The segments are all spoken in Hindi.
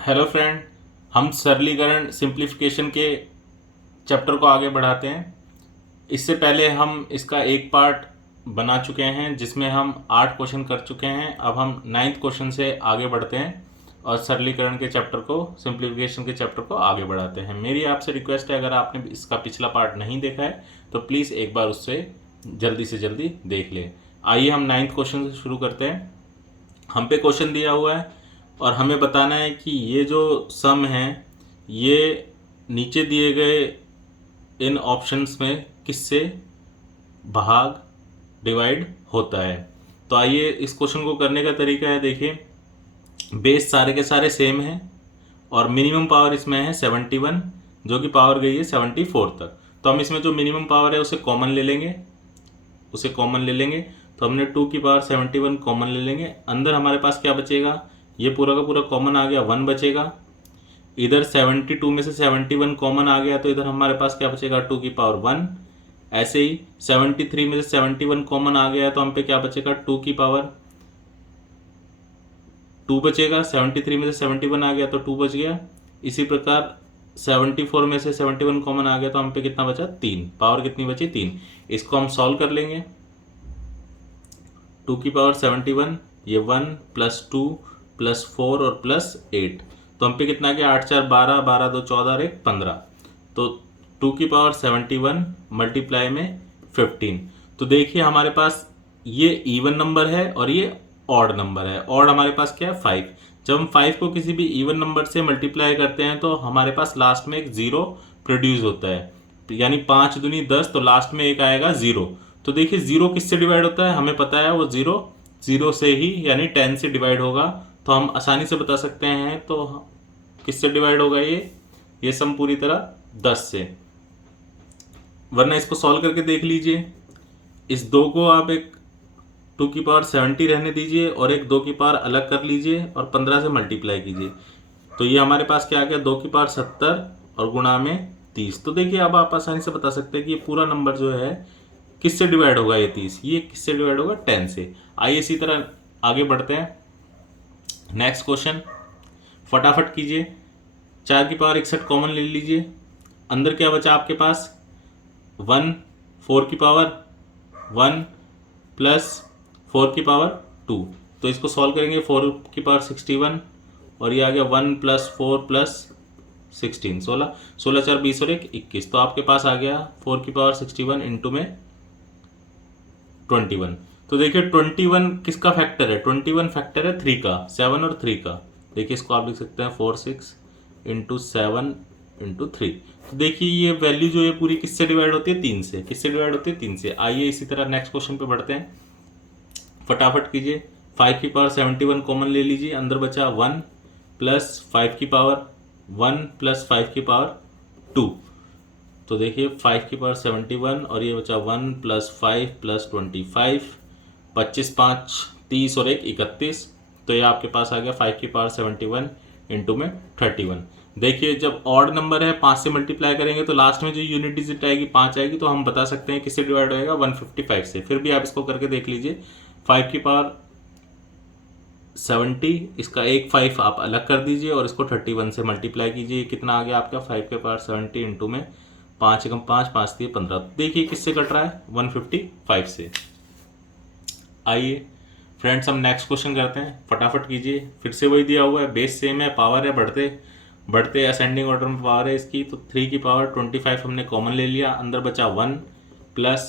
हेलो फ्रेंड, हम सरलीकरण सिंप्लीफिकेशन के चैप्टर को आगे बढ़ाते हैं। इससे पहले हम इसका एक पार्ट बना चुके हैं जिसमें हम 8 क्वेश्चन कर चुके हैं। अब हम 9th क्वेश्चन से आगे बढ़ते हैं और सरलीकरण के चैप्टर को, सिंप्लीफिकेशन के चैप्टर को आगे बढ़ाते हैं। मेरी आपसे रिक्वेस्ट है, अगर आपने इसका पिछला पार्ट नहीं देखा है तो प्लीज़ एक बार उससे जल्दी से जल्दी देख लें। आइए हम 9th क्वेश्चन से शुरू करते हैं। हम पे क्वेश्चन दिया हुआ है और हमें बताना है कि ये जो सम है ये नीचे दिए गए इन ऑप्शंस में किससे भाग डिवाइड होता है। तो आइए इस क्वेश्चन को करने का तरीका है। देखिए, बेस सारे के सारे सेम हैं और मिनिमम पावर इसमें है 71, जो कि पावर गई है 74 तक। तो हम इसमें जो मिनिमम पावर है उसे कॉमन ले लेंगे। तो हमने 2 की पावर 71 कॉमन ले लेंगे। अंदर हमारे पास क्या बचेगा, ये पूरा का पूरा कॉमन आ गया, 1 बचेगा। इधर 72 में से 71 कॉमन आ गया तो इधर हमारे पास क्या बचेगा, 2 की पावर 1। ऐसे ही 73 में से 71 कॉमन आ गया तो हम पे क्या बचेगा, 2 की पावर 2 बचेगा। 73 में से 71 आ गया तो 2 बच गया। इसी प्रकार 74 में से 71 कॉमन आ गया तो हम पे कितना बचा, 3। पावर कितनी बची, 3। इसको हम सॉल्व कर लेंगे। 2 की पावर 71, ये 1 प्लस 2 प्लस 4 और प्लस 8, तो हम पे कितना आ गया, 8 4 12, 12 2 14 और 1 15। तो 2 की पावर 71 मल्टीप्लाई में 15। तो देखिए हमारे पास ये इवन नंबर है और ये ऑड नंबर है। ऑड हमारे पास क्या है, 5। जब हम 5 को किसी भी इवन नंबर से मल्टीप्लाई करते हैं तो हमारे पास लास्ट में एक जीरो प्रोड्यूस होता है, यानी 5 दूनी 10, तो लास्ट में एक आएगा जीरो। तो देखिए जीरो किससे डिवाइड होता है, हमें पता है वो जीरो जीरो से ही, यानी 10 से डिवाइड होगा। तो हम आसानी से बता सकते हैं। तो किससे डिवाइड होगा ये सम पूरी तरह 10 से। वरना इसको सॉल्व करके देख लीजिए। इस 2 को आप एक 2 की पावर 70 रहने दीजिए और एक 2 की पावर अलग कर लीजिए और 15 से मल्टीप्लाई कीजिए। तो ये हमारे पास क्या आ गया, 2 की पावर 70 और गुणा में 30। तो देखिए अब आप आसानी से बता सकते हैं कि ये पूरा नंबर जो है किससे डिवाइड होगा, ये 30, ये किससे डिवाइड होगा, 10 से। आइए इसी तरह आगे बढ़ते हैं। नेक्स्ट क्वेश्चन फटाफट कीजिए। 4 की पावर 61 कॉमन ले लीजिए। अंदर क्या बचा आपके पास, 1, 4 की पावर 1 प्लस 4 की पावर 2। तो इसको सॉल्व करेंगे, 4 की पावर 61 और ये आ गया 1 प्लस 4 प्लस 16, 16, 16 4 20 और 1 21। तो आपके पास आ गया 4 की पावर 61 इंटू में 21। तो देखिए 21 किसका फैक्टर है, 21 फैक्टर है 3 का, 7 और 3 का। देखिए इसको आप लिख सकते हैं 4 6 इंटू 7 इंटू 3। तो देखिए ये वैल्यू जो है पूरी किससे डिवाइड होती है, 3 से। किससे डिवाइड होती है, 3 से। आइए इसी तरह नेक्स्ट क्वेश्चन पे बढ़ते हैं, फटाफट कीजिए। 5 की पावर 71 कॉमन ले लीजिए। अंदर बचा 1 प्लस 5 की पावर 1 प्लस 5 की पावर 2। तो देखिए 5 की पावर 71 और ये बचा 1 प्लस 5 प्लस 25, 25 5 30 और 1 31। तो ये आपके पास आ गया 5 की पावर 71 इंटू में 31। देखिए जब ऑड नंबर है 5 से मल्टीप्लाई करेंगे तो लास्ट में जो यूनिट डिजिट आएगी 5 आएगी, तो हम बता सकते हैं किससे डिवाइड होएगा, 155 से। फिर भी आप इसको करके देख लीजिए। 5 की पावर 70, इसका एक 5 आप अलग कर दीजिए और इसको 31 से मल्टीप्लाई कीजिए। कितना आ गया आपका, 5 के पावर 70 इंटू में 5 एकम 5 5 3 15। देखिए किससे कट रहा है, 155 से। आइए फ्रेंड्स हम नेक्स्ट क्वेश्चन करते हैं, फटाफट कीजिए। फिर से वही दिया हुआ है, बेस सेम है, पावर है बढ़ते बढ़ते असेंडिंग ऑर्डर में पावर है इसकी। तो 3 की पावर 25 हमने कॉमन ले लिया। अंदर बचा 1 प्लस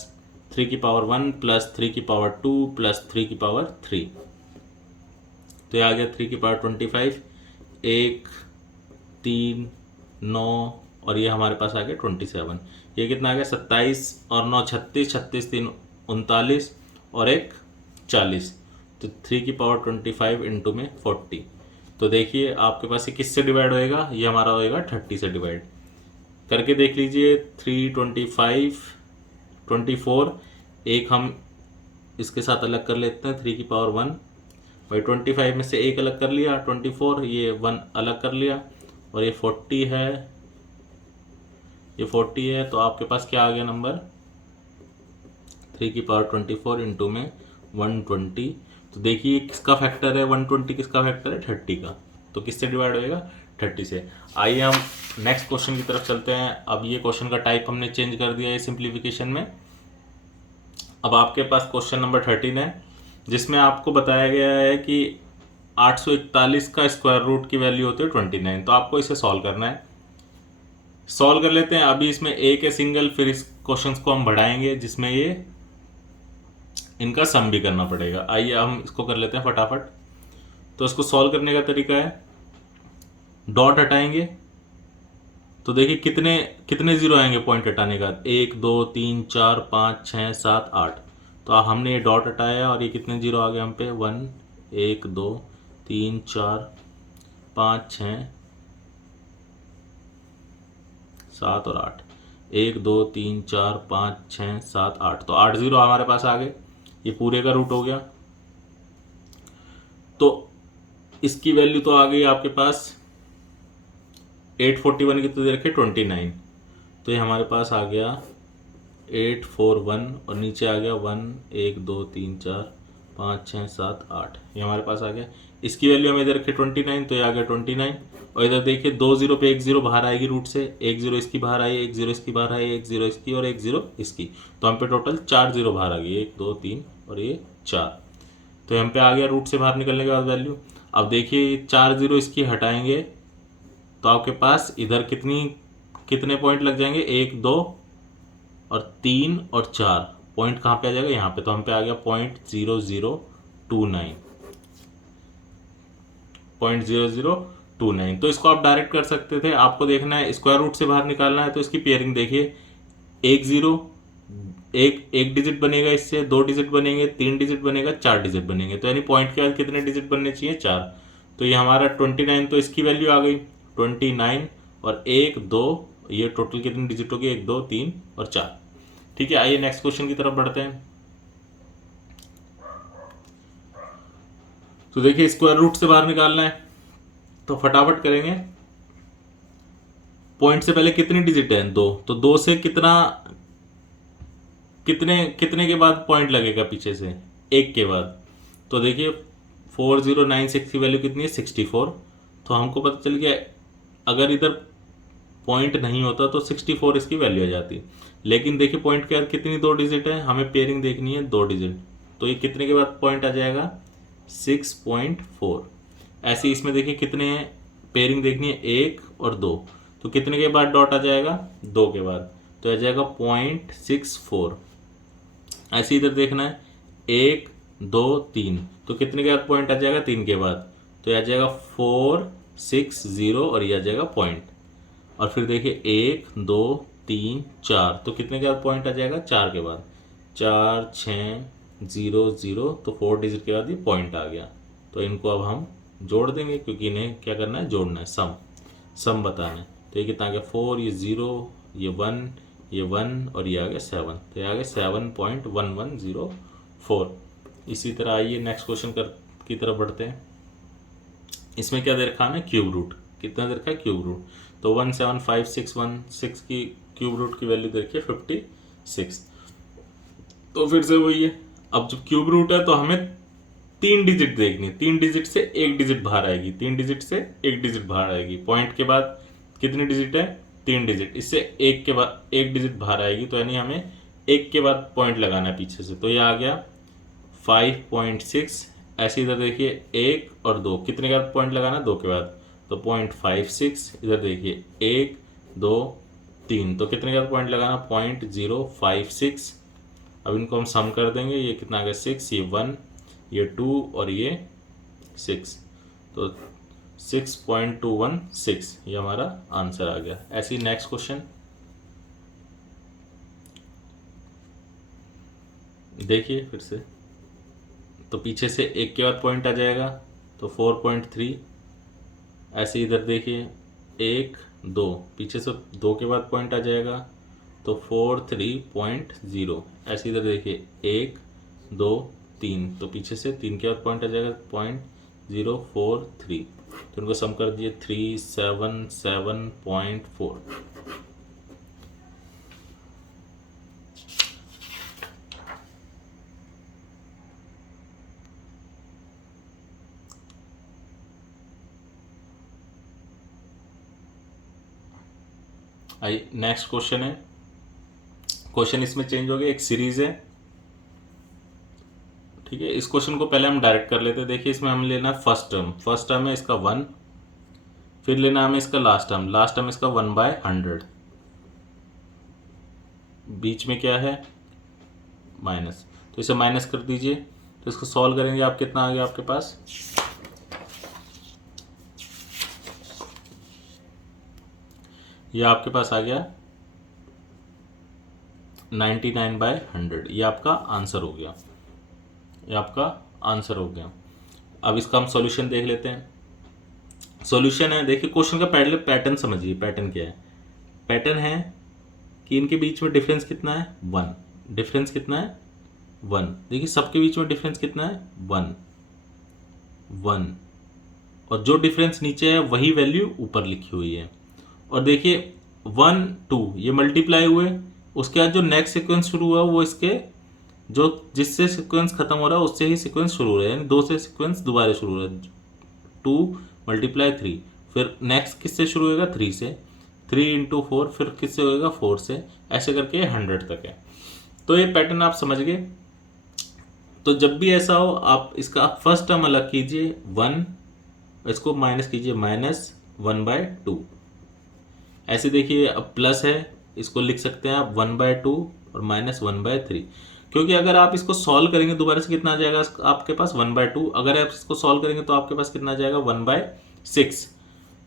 3 की पावर 1 प्लस 3 की पावर 2 प्लस 3 की पावर 3। तो ये आ गया 3 की पावर 25, 1 3 9 और ये हमारे पास आ गया 27। ये कितना आ गया, 27 और 9 36, 36 3 39 और 1 40। तो 3 की पावर 25 इंटू में 40। तो देखिए आपके पास ये किससे डिवाइड होएगा, ये हमारा होएगा 30 से डिवाइड। करके देख लीजिए। 3 25 24, एक हम इसके साथ अलग कर लेते हैं, 3 की पावर 1 भाई 25 में से एक अलग कर लिया 24, ये 1 अलग कर लिया और ये 40 है, ये 40 है। तो आपके पास क्या आ गया नंबर, 3 की पावर 24 इंटू में 120। तो देखिए किसका फैक्टर है, 120 किसका फैक्टर है, 30 का। तो किससे डिवाइड होएगा 30 से। आइए हम नेक्स्ट क्वेश्चन की तरफ चलते हैं। अब ये क्वेश्चन का टाइप हमने चेंज कर दिया है सिंप्लीफिकेशन में। अब आपके पास क्वेश्चन नंबर 13 है, जिसमें आपको बताया गया है कि 841 का स्क्वायर रूट की वैल्यू होती है 29। तो आपको इसे सॉल्व करना है। सॉल्व कर लेते हैं। अभी इसमें एक है सिंगल, फिर इस क्वेश्चंस को हम बढ़ाएंगे जिसमें ये इनका सम भी करना पड़ेगा। आइए हम इसको कर लेते हैं फटाफट। तो इसको सॉल्व करने का तरीका है, डॉट हटाएंगे तो देखिए कितने कितने जीरो आएंगे पॉइंट हटाने का, 1 2 3 4 5 6 7 8। तो हमने ये डॉट हटाया और ये कितने जीरो आ गए हम पे, 1 1 2 3 4 5 6 7 और 8, 1 2 3 4 5 6 7 8। तो 8 जीरो हमारे पास आ गए, ये पूरे का रूट हो गया। तो इसकी वैल्यू तो आ गई आपके पास 841 की तो दे रखे 29। तो ये हमारे पास आ गया 841 और नीचे आ गया 1 1 2 3 4 5 6 7 8, ये हमारे पास आ गया। इसकी वैल्यू हमें इधर रखे 29, तो ये आ गया 29। और इधर देखिए 2 जीरो पे 1 जीरो बाहर आएगी रूट से, 1 जीरो इसकी बाहर आई, 1 जीरो इसकी बाहर आई, 1 जीरो इसकी और 1 जीरो इसकी। तो हम पे टोटल 4 जीरो बाहर आ गई, 1 2 3 और ये 4। तो हम पे आ गया रूट से बाहर निकलने के बाद वैल्यू। अब देखिए 4 जीरो इसकी हटाएंगे तो आपके पास इधर कितने पॉइंट लग जाएंगे, 1 2 और 3 और 4 पॉइंट कहाँ पे आ जाएगा, यहाँ पे। तो हम पे आ गया 0.0029, 0.0029। तो इसको आप डायरेक्ट कर सकते थे। आपको देखना है स्क्वायर रूट से बाहर निकालना है, तो इसकी पेयरिंग देखिए, 1 जीरो एक डिजिट बनेगा, इससे 2 डिजिट बनेंगे, 3 डिजिट बनेगा, 4 डिजिट बनेंगे। तो यानी पॉइंट के बाद कितने डिजिट बनने चाहिए, 4। तो ये हमारा 29, तो इसकी वैल्यू आ गई 29 और 1 2, ये टोटल कितने डिजिट हो गए, 1 2 3 और 4। ठीक है, आइए नेक्स्ट क्वेश्चन की तरफ बढ़ते हैं। तो देखिए स्क्वायर रूट से बाहर निकालना है तो फटाफट करेंगे। पॉइंट से पहले कितनी डिजिट है, 2। तो 2 से कितने कितने के बाद पॉइंट लगेगा पीछे से, 1 के बाद। तो देखिए 4096 की वैल्यू कितनी है, 64। तो हमको पता चल गया अगर इधर पॉइंट नहीं होता तो 64 इसकी वैल्यू आ जाती। लेकिन देखिए पॉइंट के बाद कितनी 2 डिजिट है, हमें पेयरिंग देखनी है 2 डिजिट। तो ये कितने के बाद पॉइंट आ जाएगा, 6.4। ऐसे ही इसमें देखिए कितने हैं, पेयरिंग देखनी है 1 और 2। तो कितने के बाद डॉट आ जाएगा, 2 के बाद। तो आ जाएगा 0.64। ऐसे इधर देखना है 1 2 3, तो कितने के बाद पॉइंट आ जाएगा, 3 के बाद। तो आ जाएगा 460 और ये आ जाएगा पॉइंट। और फिर देखिए 1 2 3 4, तो कितने के बाद पॉइंट आ जाएगा, 4 के बाद। 4 6 0 0, तो 4 डिजिट के बाद ये पॉइंट आ गया। तो इनको अब हम जोड़ देंगे क्योंकि इन्हें क्या करना है, जोड़ना है, सम बताना है। तो ये कितना आ गया, 4, ये 0, ये 1, ये 1 और ये आ गया 7। तो ये आ गया 7.1104। इसी तरह आइए नेक्स्ट क्वेश्चन की तरफ बढ़ते हैं। इसमें क्या दे रखा है, क्यूब रूट। कितना दे रखा है, क्यूब रूट। तो 175616 की क्यूब रूट की वैल्यू देखिए 56। तो फिर से वही है, अब जब क्यूब रूट है तो हमें 3 डिजिट देखनी है, 3 डिजिट से 1 डिजिट बाहर आएगी, 3 डिजिट से 1 डिजिट बाहर आएगी। पॉइंट के बाद कितनी डिजिट है, 3 डिजिट, इससे 1 के बाद 1 डिजिट बाहर आएगी। तो यानी हमें 1 के बाद पॉइंट लगाना है पीछे से। तो ये आ गया 5.6। ऐसे इधर देखिए 1 और 2, कितने के बाद पॉइंट लगाना है, 2 के बाद। तो 0.56। इधर देखिए 1 2 3, तो कितने के बाद पॉइंट लगाना, 0.056। अब इनको हम सम कर देंगे, ये कितना आ गया, 6, ये 1, ये 2 और ये 6। तो 6.216 ये हमारा आंसर आ गया। ऐसे ही नेक्स्ट क्वेश्चन देखिए फिर से। तो पीछे से 1 के बाद पॉइंट आ जाएगा, तो 4.3। ऐसे इधर देखिए 1 2, पीछे से 2 के बाद पॉइंट आ जाएगा, तो 43.0। ऐसे इधर देखिए 1 2 3, तो पीछे से 3 के बाद पॉइंट आ जाएगा, 0.043। तो उनको सम कर दिए 377.4। आई नेक्स्ट क्वेश्चन है, क्वेश्चन इसमें चेंज हो गया, एक सीरीज है, ठीक है। इस क्वेश्चन को पहले हम डायरेक्ट कर लेते हैं। देखिए इसमें हमें लेना है फर्स्ट टर्म है इसका 1, फिर लेना है हमें इसका लास्ट टर्म इसका 1/100, बीच में क्या है माइनस, तो इसे माइनस कर दीजिए। तो इसको सॉल्व करेंगे आप, कितना आ गया आपके पास, ये आपके पास आ गया 99/100, ये आपका आंसर हो गया, ये आपका आंसर हो गया। अब इसका हम सॉल्यूशन देख लेते हैं। सॉल्यूशन है, देखिए क्वेश्चन का पहले पैटर्न समझिए, पैटर्न क्या है, पैटर्न है कि इनके बीच में डिफरेंस कितना है 1, डिफरेंस कितना है 1, देखिए सबके बीच में डिफरेंस कितना है 1 1, और जो डिफरेंस नीचे है वही वैल्यू ऊपर लिखी हुई है। और देखिए 1 2 ये मल्टीप्लाई हुए, उसके बाद जो नेक्स्ट सीक्वेंस शुरू हुआ वो इसके जो जिससे सीक्वेंस खत्म हो रहा है उससे ही सीक्वेंस शुरू हो रहा है, यानी 2 से सीक्वेंस दोबारा शुरू हो रहा है, 2 × 3, फिर नेक्स्ट किससे शुरू होएगा 3 से, 3 × 4 फिर किससे होएगा 4 से, ऐसे करके 100 तक है। तो ये पैटर्न आप समझ गए। तो जब भी ऐसा हो आप इसका फर्स्ट टर्म अलग कीजिए 1, इसको माइनस कीजिए -1/2, ऐसे देखिए अब प्लस है, इसको लिख सकते हैं आप 1/2 और -1/3, क्योंकि अगर आप इसको सॉल्व करेंगे दोबारा से कितना आ जाएगा आपके पास 1/2, अगर आप इसको सॉल्व करेंगे तो आपके पास कितना आ जाएगा 1/6।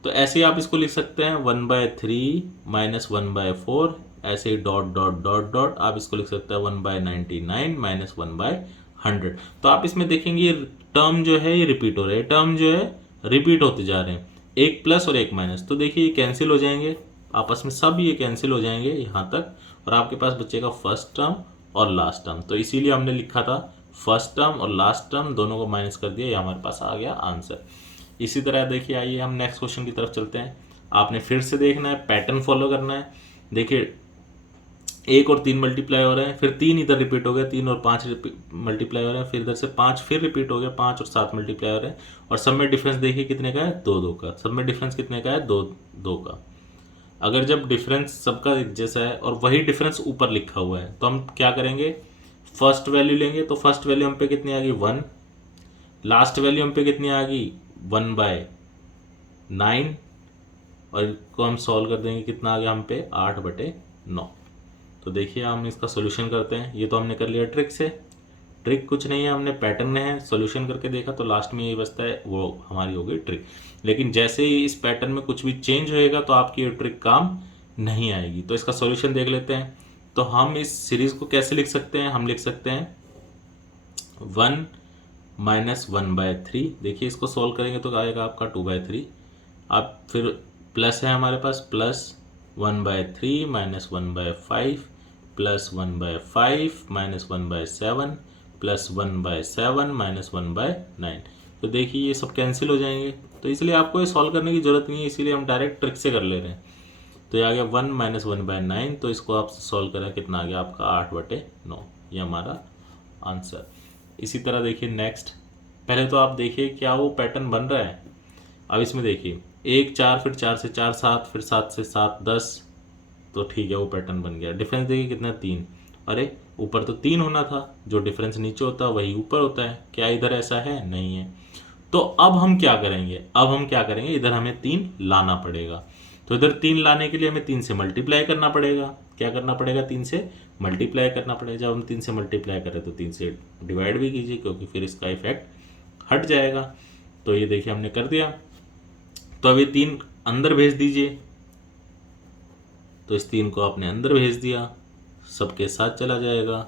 तो ऐसे ही आप इसको लिख सकते हैं 1/3 -1/4, ऐसे ही डॉट डॉट डॉट डॉट आप इसको लिख सकते हैं 1/99 -1/100। तो आप इसमें देखेंगे टर्म जो है ये रिपीट हो रहे हैं, टर्म जो है रिपीट होते जा रहे हैं, एक प्लस और एक माइनस, तो देखिए ये कैंसिल हो जाएंगे आपस में, सब ये कैंसिल हो जाएंगे यहाँ तक, और आपके पास बचेगा फर्स्ट टर्म और लास्ट टर्म। तो इसीलिए हमने लिखा था फर्स्ट टर्म और लास्ट टर्म दोनों को माइनस कर दिया, ये हमारे पास आ गया आंसर। इसी तरह देखिए आइए हम नेक्स्ट क्वेश्चन की तरफ चलते हैं। आपने फिर से देखना है, पैटर्न फॉलो करना है। देखिए 1 और 3 मल्टीप्लाई हो रहे हैं, फिर 3 इधर रिपीट हो गया, 3 और 5 मल्टीप्लाई हो रहे हैं, फिर इधर से 5 फिर रिपीट हो गया, 5 और 7 मल्टीप्लाई हो रहे हैं, और सब में डिफरेंस देखिए कितने का है 2 2 का, सब में डिफरेंस कितने का है 2 2 का। अगर जब डिफरेंस सबका एक जैसा है और वही डिफरेंस ऊपर लिखा हुआ है तो हम क्या करेंगे, फर्स्ट वैल्यू लेंगे, तो फर्स्ट वैल्यू हम पे कितनी आ गई 1, लास्ट वैल्यू हम पे कितनी आ गई 1/9, और इसको हम सॉल्व कर देंगे, कितना आ गया हम पे 8/9। तो देखिए हम इसका सोल्यूशन करते हैं। ये तो हमने कर लिया ट्रिक से, ट्रिक कुछ नहीं है, हमने पैटर्न है सोल्यूशन करके देखा तो लास्ट में ये बचता है, वो हमारी हो गई ट्रिक। लेकिन जैसे ही इस पैटर्न में कुछ भी चेंज होएगा तो आपकी ये ट्रिक काम नहीं आएगी। तो इसका सोल्यूशन देख लेते हैं। तो हम इस सीरीज को कैसे लिख सकते हैं, हम लिख सकते हैं 1 - 1/3, देखिए इसको सॉल्व करेंगे तो आएगा आपका 2/3। अब फिर प्लस है हमारे पास, प्लस 1/3 - 1/5 प्लस 1/5 - 1/7 प्लस 1/7 - 1/9। तो देखिए ये सब कैंसिल हो जाएंगे, तो इसलिए आपको ये सॉल्व करने की जरूरत नहीं है, इसीलिए हम डायरेक्ट ट्रिक से कर ले रहे हैं। तो ये आ गया 1 - 1/9, तो इसको आप सॉल्व करें कितना आ गया आपका 8/9, ये हमारा आंसर। इसी तरह देखिए नेक्स्ट, पहले तो आप देखिए क्या वो पैटर्न बन रहा है। अब इसमें देखिए 1 4 फिर 4 से 4 7 फिर 7 से 7 10, तो ठीक है वो पैटर्न बन गया। डिफरेंस देखिए कितना 3, अरे ऊपर तो 3 होना था, जो डिफरेंस नीचे होता है वही ऊपर होता है, क्या इधर ऐसा है, नहीं है। तो अब हम क्या करेंगे, अब हम क्या करेंगे, इधर हमें 3 लाना पड़ेगा। तो इधर 3 लाने के लिए हमें 3 से मल्टीप्लाई करना पड़ेगा। क्या करना पड़ेगा, 3 से मल्टीप्लाई करना पड़ेगा। जब हम 3 से मल्टीप्लाई करें तो 3 से डिवाइड भी कीजिए, क्योंकि फिर इसका इफेक्ट हट जाएगा। तो ये देखिए हमने कर दिया। तो अब ये 3 अंदर भेज दीजिए, तो इस 3 को आपने अंदर भेज दिया, सबके साथ चला जाएगा,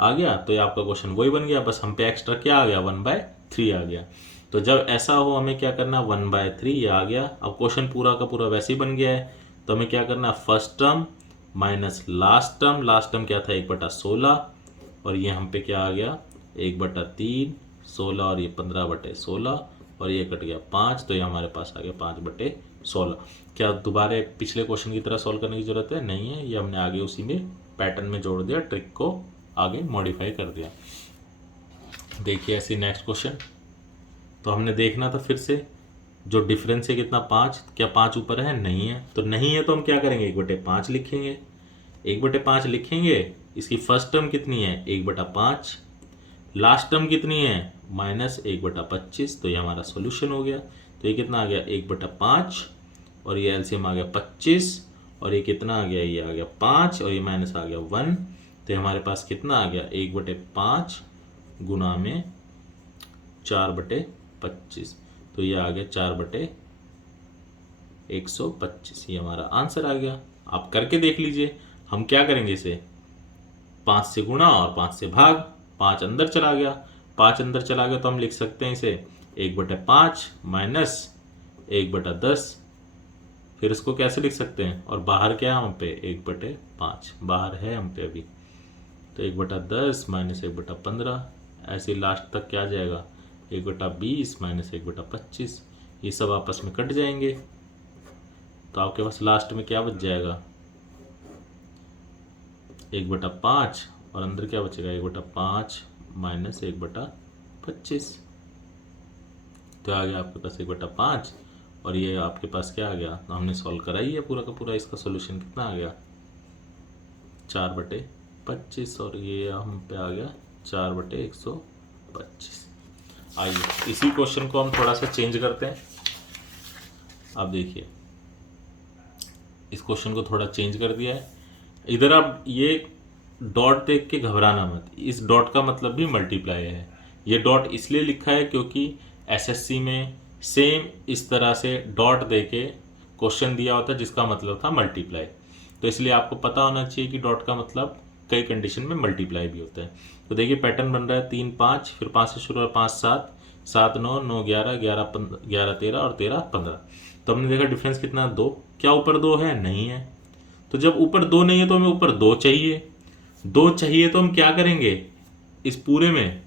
आ गया। तो ये आपका क्वेश्चन वही बन गया, बस हम पे एक्स्ट्रा क्या आ गया 1/3 आ गया। तो जब ऐसा हो हमें क्या करना, 1/3 ये आ गया। अब क्वेश्चन पूरा का पूरा वैसे ही बन गया है, तो हमें क्या करना, first term minus last term, last term क्या था 1/16, और ये हम पे क्या आ गया 1/3, 16 और ये 15/16, और ये कट गया 5, तो ये हमारे पास आ गया 5/16। क्या दोबारा पिछले क्वेश्चन की तरह सॉल्व करने की जरूरत है, नहीं है, ये हमने आगे उसी में पैटर्न में जोड़ दिया, ट्रिक को आगे मॉडिफाई कर दिया। देखिए ऐसे नेक्स्ट क्वेश्चन, तो हमने देखना था फिर से जो डिफरेंस है कितना 5, क्या 5 ऊपर है? नहीं है। तो नहीं है तो हम क्या करेंगे, 1/5 लिखेंगे। 1/5 लिखेंगे। इसकी फर्स्ट टर्म कितनी है? 1/5। लास्ट टर्म कितनी है? -1/25। तो ये हमारा सॉल्यूशन हो गया। तो ये कितना आ गया? 1/5 और ये एलसीएम आ गया 25 और ये कितना आ गया? ये आ गया 5 और ये माइनस आ गया 1। तो हमारे पास कितना आ गया? 1/5 गुना में 4/25। तो ये आ गया 4/125। ये हमारा आंसर आ गया। आप करके देख लीजिए। हम क्या करेंगे इसे? 5 से गुणा और 5 से भाग। 5 अंदर चला गया। 5 अंदर चला गया तो हम लिख सकते हैं इसे 1/5 माइनस 1/10। फिर इसको कैसे लिख सकते हैं? और बाहर क्या है हम पे? 1/5 बाहर है हम पे अभी। तो 1/10 माइनस 1/15। ऐसे लास्ट तक क्या आ जाएगा? 1/20 माइनस 1/25। ये सब आपस में कट जाएंगे। तो आपके पास लास्ट में क्या बच जाएगा? 1/5 और अंदर क्या बचेगा? 1/5 माइनस 1/25। तो आ गया आपके पास 1/5 और ये आपके पास क्या आ गया? तो हमने सॉल्व करा ही है पूरा का पूरा। इसका सॉल्यूशन कितना आ गया? 4/25 और ये हम पे आ गया 4/125। आइए इसी क्वेश्चन को हम थोड़ा सा चेंज करते हैं। आप देखिए, इस क्वेश्चन को थोड़ा चेंज कर दिया है। इधर आप ये डॉट देख के घबराना मत। इस डॉट का मतलब भी मल्टीप्लाई है। ये डॉट इसलिए लिखा है क्योंकि एसएससी में सेम इस तरह से डॉट दे के क्वेश्चन दिया होता है जिसका मतलब था मल्टीप्लाई। तो इसलिए आपको पता होना चाहिए कि डॉट का मतलब कई कंडीशन में मल्टीप्लाई भी होता है। तो देखिए पैटर्न बन रहा है 3 5, फिर 5 से शुरू है 5 7, 7 9, 9 11, 11 13 और 13 15। तो हमने देखा डिफरेंस कितना? 2। क्या ऊपर 2 है? नहीं है। तो जब ऊपर 2 नहीं है तो हमें ऊपर 2 चाहिए। 2 चाहिए तो हम क्या करेंगे? इस पूरे में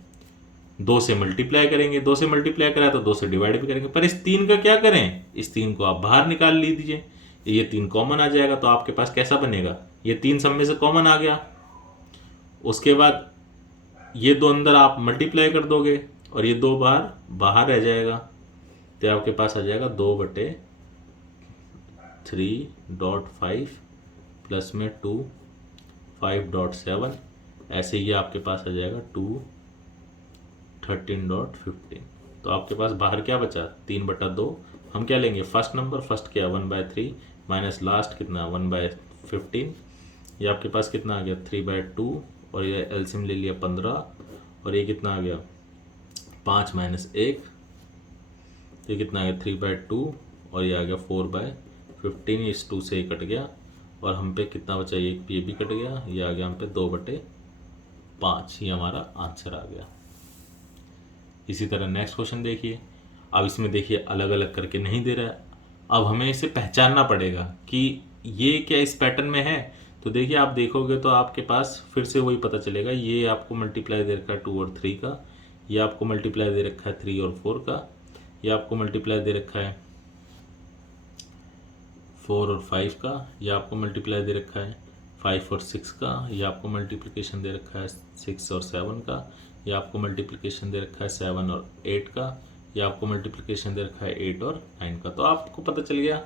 2 से मल्टीप्लाई करेंगे। 2 से मल्टीप्लाई करा तो 2 से डिवाइड भी करेंगे। पर इस 3 का क्या करें? इस 3 को आप बाहर निकाल लीजिए। ये 3 कॉमन आ जाएगा तो आपके पास कैसा बनेगा? ये 3 सब में से कॉमन आ गया। उसके बाद ये 2 अंदर आप मल्टीप्लाई कर दोगे और ये 2 बाहर बाहर रह जाएगा। तो आपके पास आ जाएगा 2/3.5 प्लस में 2 5.7। ऐसे ही आपके पास आ जाएगा 2 13.15। तो आपके पास बाहर क्या बचा? 3/2। हम क्या लेंगे? First number. फर्स्ट क्या? 1/3 माइनस लास्ट कितना? 1/15। ये आपके पास कितना आ गया? 3/2 और ये एलसीएम ले लिया 15 और ये कितना आ गया? 5 माइनस 1। ये कितना आ गया? 3/2 और ये आ गया 4/15। इस 2 से ये कट गया और हम पे कितना बचा? ये भी कट गया। ये आ गया हम पे 2/5। ये हमारा आंसर आ गया। इसी तरह नेक्स्ट क्वेश्चन देखिए। अब इसमें देखिए अलग अलग करके नहीं दे रहा है। अब हमें इसे पहचानना पड़ेगा कि ये क्या इस पैटर्न में है। तो देखिए आप देखोगे तो आपके पास फिर से वही पता चलेगा। ये आपको मल्टीप्लाई दे रखा है 2 और 3 का। ये आपको मल्टीप्लाई दे रखा है 3 और 4 का। ये आपको मल्टीप्लाई दे रखा है 4 और 5 का। ये आपको मल्टीप्लाई दे रखा है 5 और 6 का। ये आपको मल्टीप्लिकेशन दे रखा है 6 और 7 का। ये आपको मल्टीप्लिकेशन दे रखा है 7 और 8 का। ये आपको मल्टीप्लिकेशन दे रखा है 8 और 9 का। तो आपको पता चल गया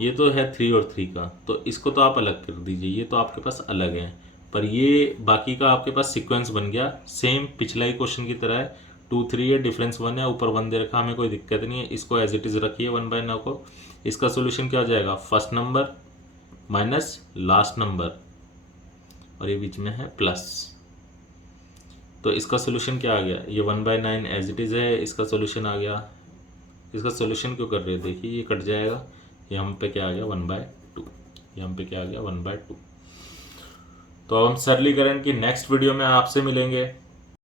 ये तो है 3 और 3 का। तो इसको तो आप अलग कर दीजिए। ये तो आपके पास अलग है। पर ये बाकी का आपके पास सीक्वेंस बन गया सेम पिछला ही क्वेश्चन की तरह है। 2 3 है, डिफरेंस 1 है, ऊपर 1 दे रखा, हमें कोई दिक्कत नहीं है। इसको एज इट इज़ रखिए 1/9 को। इसका सोल्यूशन क्या हो जाएगा? First number minus last number और ये बीच में है प्लस। तो इसका सोल्यूशन क्या आ गया? ये 1/9 एज इट इज़ है। इसका सोल्यूशन आ गया। इसका सोल्यूशन क्यों कर रहे हो? देखिए ये कट जाएगा। ये हम पे क्या आ गया? 1/2। ये हम पे क्या आ गया? 1/2। तो अब हम सरलीकरण की नेक्स्ट वीडियो में आपसे मिलेंगे।